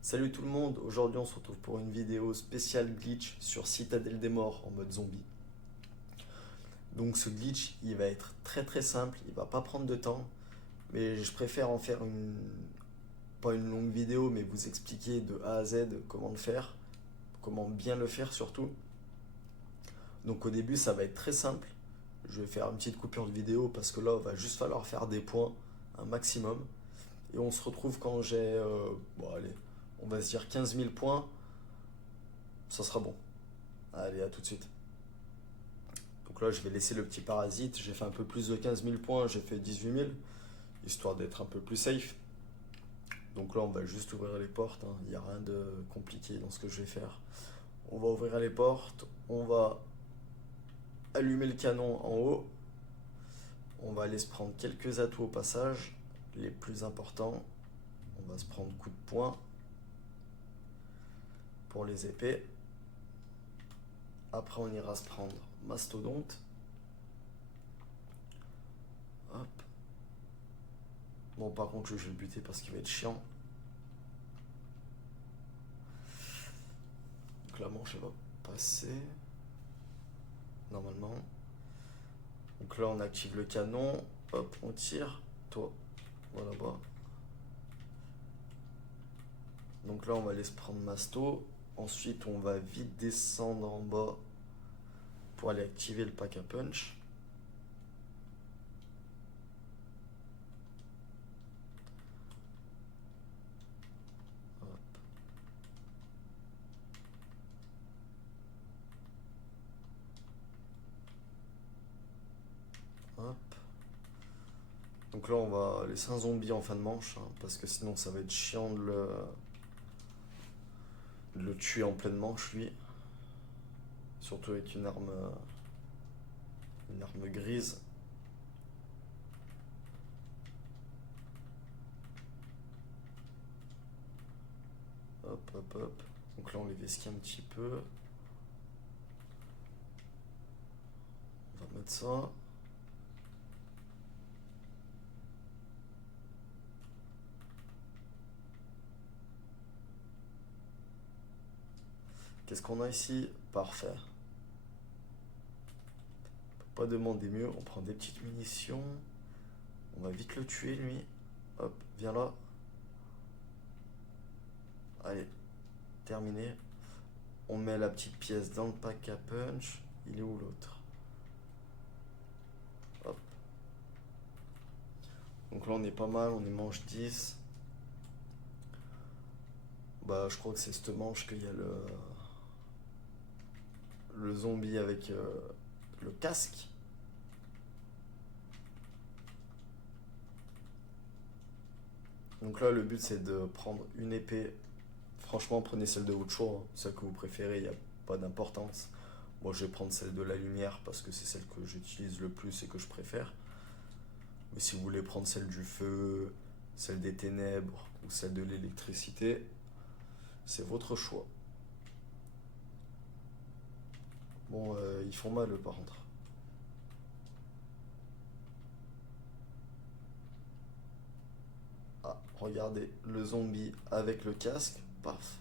Salut tout le monde, aujourd'hui on se retrouve pour une vidéo spéciale glitch sur Citadel des Morts en mode zombie. Donc ce glitch il va être très très simple, il va pas prendre de temps, mais je préfère en faire pas une longue vidéo, mais vous expliquer de A à Z comment le faire, comment bien le faire surtout. Donc au début ça va être très simple, je vais faire une petite coupure de vidéo parce que là il va juste falloir faire des points, un maximum. Et on se retrouve quand j'ai, bon allez, on va se dire 15 000 points, ça sera bon. Allez, à tout de suite. Donc là, je vais laisser le petit parasite. J'ai fait un peu plus de 15 000 points, j'ai fait 18 000, histoire d'être un peu plus safe. Donc là, on va juste ouvrir les portes, hein. Il n'y a rien de compliqué dans ce que je vais faire. On va ouvrir les portes, on va allumer le canon en haut. On va aller se prendre quelques atouts au passage, les plus importants. On va se prendre coup de poing pour les épées. Après, on ira se prendre mastodonte. Hop. Bon, par contre, je vais le buter parce qu'il va être chiant. Donc la manche, elle va passer. Normalement. Donc là, on active le canon. Hop, on tire. Toi, voilà bas. Donc là, on va aller se prendre masto. Ensuite, on va vite descendre en bas pour aller activer le pack à punch. Hop. Hop. Donc là, on va laisser un zombie en fin de manche, hein, parce que sinon, ça va être chiant de le tuer en pleine manche, lui. Surtout avec une arme grise. Hop, hop, hop. Donc là, on les vesquille un petit peu. On va mettre ça. Qu'est-ce qu'on a ici? Parfait. Pas demander mieux, on prend des petites munitions. On va vite le tuer lui. Hop, viens là. Allez, terminé. On met la petite pièce dans le pack à punch. Il est où l'autre? Hop. Donc là on est pas mal, on est manche 10. Bah je crois que c'est cette manche qu'il y a le zombie avec le casque. Donc là le but c'est de prendre une épée. Franchement prenez celle de votre choix, hein. Celle que vous préférez, il n'y a pas d'importance. Moi je vais prendre celle de la lumière parce que c'est celle que j'utilise le plus et que je préfère. Mais si vous voulez prendre celle du feu, celle des ténèbres ou celle de l'électricité, c'est votre choix. Bon, ils font mal eux par contre. Ah, regardez, le zombie avec le casque, paf.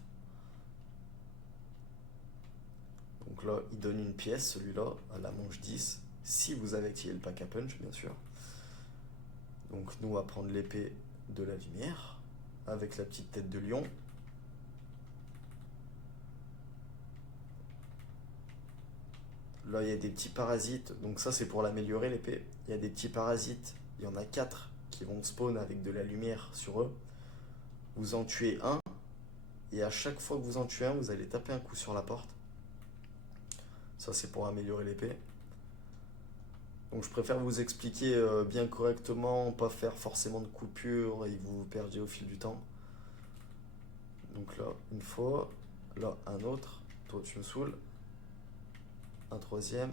Donc là, il donne une pièce, celui-là, à la manche 10, si vous avez activé le pack à punch, bien sûr. Donc nous, on va prendre l'épée de la lumière, avec la petite tête de lion. Là, il y a des petits parasites, donc ça, c'est pour l'améliorer, l'épée. Il y a des petits parasites, il y en a 4 qui vont spawn avec de la lumière sur eux. Vous en tuez un, et à chaque fois que vous en tuez un, vous allez taper un coup sur la porte. Ça, c'est pour améliorer l'épée. Donc je préfère vous expliquer bien correctement, pas faire forcément de coupures et que vous vous perdiez au fil du temps. Donc là, une fois, là, un autre, toi tu me saoules, un troisième,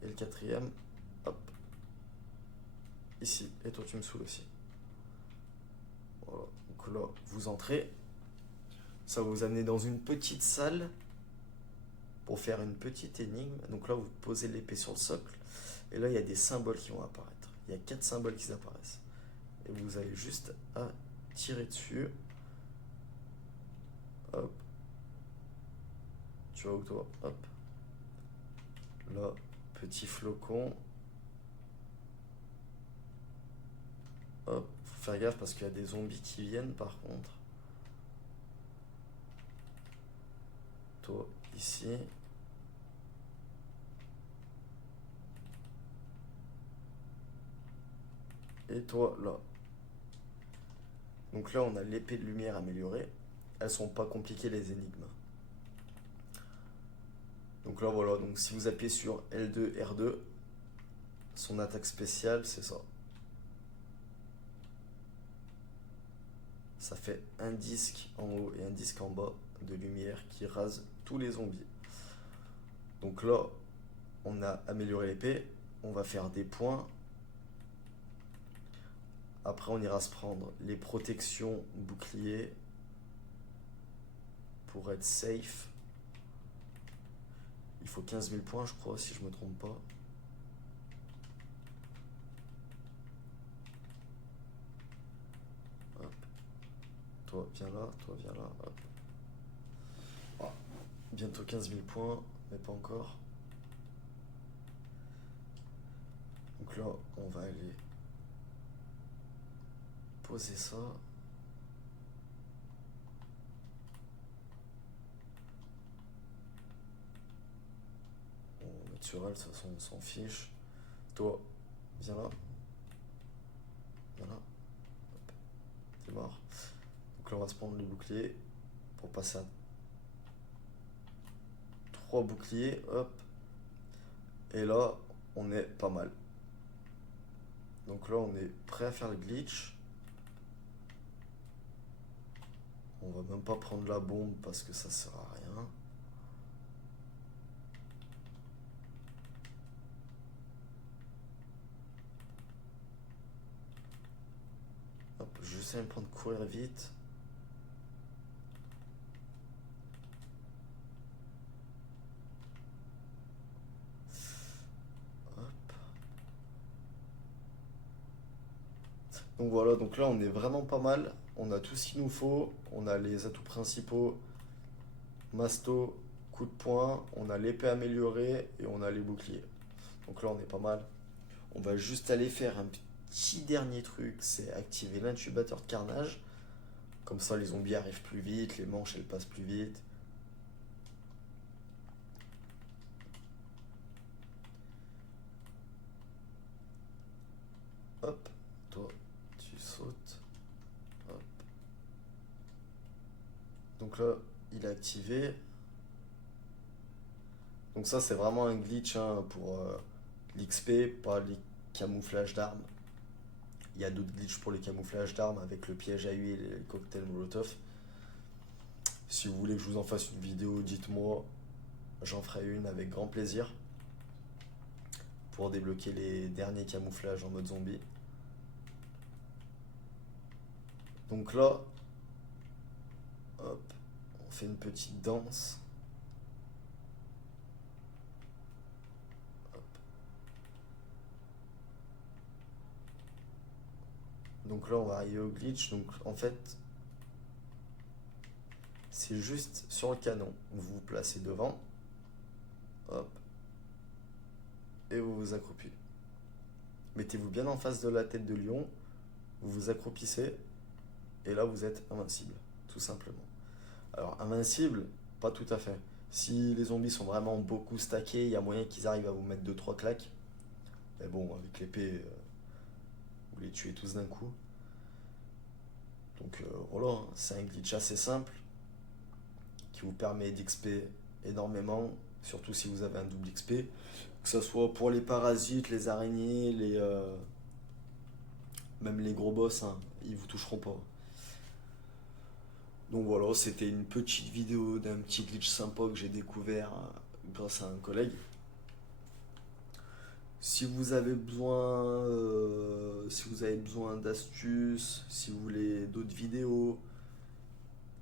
et le quatrième, hop, ici, et toi tu me saoules aussi. Voilà, donc là, vous entrez, ça va vous amener dans une petite salle pour faire une petite énigme. Donc là, vous posez l'épée sur le socle, et là, il y a des symboles qui vont apparaître. Il y a 4 symboles qui apparaissent. Et vous allez juste à tirer dessus. Tu vois où toi? Hop. Là, petit flocon. Hop, faut faire gaffe parce qu'il y a des zombies qui viennent par contre. Toi, ici. Et toi, là. Donc là, on a l'épée de lumière améliorée. Elles sont pas compliquées les énigmes. Donc là, voilà. Donc si vous appuyez sur L2, R2, son attaque spéciale, c'est ça. Ça fait un disque en haut et un disque en bas de lumière qui rase tous les zombies. Donc là, on a amélioré l'épée. On va faire des points. Après, on ira se prendre les protections boucliers pour être safe. Il faut 15 000 points, je crois, si je me trompe pas. Hop. Toi, viens là, toi, viens là. Hop. Ah, bientôt 15 000 points, mais pas encore. Donc là, on va aller poser ça. On va mettre sur elle, de toute façon, on s'en fiche. Toi, viens là. Viens là. Hop. T'es mort. Donc là, on va se prendre le bouclier pour passer à 3 boucliers. Hop. Et là, on est pas mal. Donc là, on est prêt à faire le glitch. On va même pas prendre la bombe parce que ça sert à rien. Hop, j'essaie de me prendre courir vite. Hop. Donc voilà, donc là on est vraiment pas mal. On a tout ce qu'il nous faut. On a les atouts principaux. Masto, coup de poing. On a l'épée améliorée et on a les boucliers. Donc là on est pas mal. On va juste aller faire un petit dernier truc. C'est activer l'incubateur de carnage. Comme ça les zombies arrivent plus vite. Les manches elles passent plus vite. Hop, toi, tu sautes. Hop. Donc là, il est activé. Donc ça, c'est vraiment un glitch hein, pour l'XP, pas les camouflages d'armes. Il y a d'autres glitches pour les camouflages d'armes avec le piège à huile et les cocktails Molotov. Si vous voulez que je vous en fasse une vidéo, dites-moi. J'en ferai une avec grand plaisir. Pour débloquer les derniers camouflages en mode zombie. Donc là, hop, on fait une petite danse. Hop. Donc là, on va arriver au glitch. Donc en fait, c'est juste sur le canon. Vous vous placez devant. Hop. Et vous vous accroupissez. Mettez-vous bien en face de la tête de lion. Vous vous accroupissez. Et là, vous êtes invincible. Tout simplement. Alors, invincible, pas tout à fait. Si les zombies sont vraiment beaucoup stackés, il y a moyen qu'ils arrivent à vous mettre 2-3 claques. Mais bon, avec l'épée, vous les tuez tous d'un coup. Donc voilà, hein, c'est un glitch assez simple qui vous permet d'XP énormément, surtout si vous avez un double XP. Que ce soit pour les parasites, les araignées, même les gros boss, hein, ils vous toucheront pas. Donc voilà, c'était une petite vidéo d'un petit glitch sympa que j'ai découvert grâce à un collègue. Si vous avez besoin d'astuces, si vous voulez d'autres vidéos,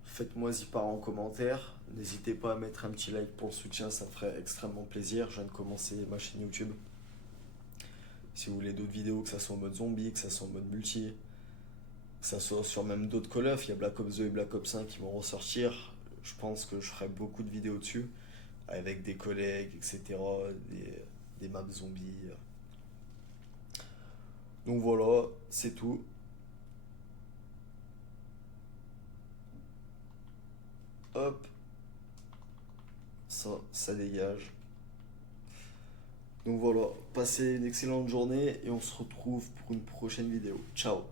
faites-moi-y part en commentaire. N'hésitez pas à mettre un petit like pour le soutien, ça me ferait extrêmement plaisir. Je viens de commencer ma chaîne YouTube. Si vous voulez d'autres vidéos, que ça soit en mode zombie, que ça soit en mode multi, que ça soit sur même d'autres Call of, il y a Black Ops 2 et Black Ops 5 qui vont ressortir. Je pense que je ferai beaucoup de vidéos dessus. avec des collègues, etc. Des maps zombies. Donc voilà, c'est tout. Hop, ça dégage. Donc voilà, passez une excellente journée et on se retrouve pour une prochaine vidéo. Ciao!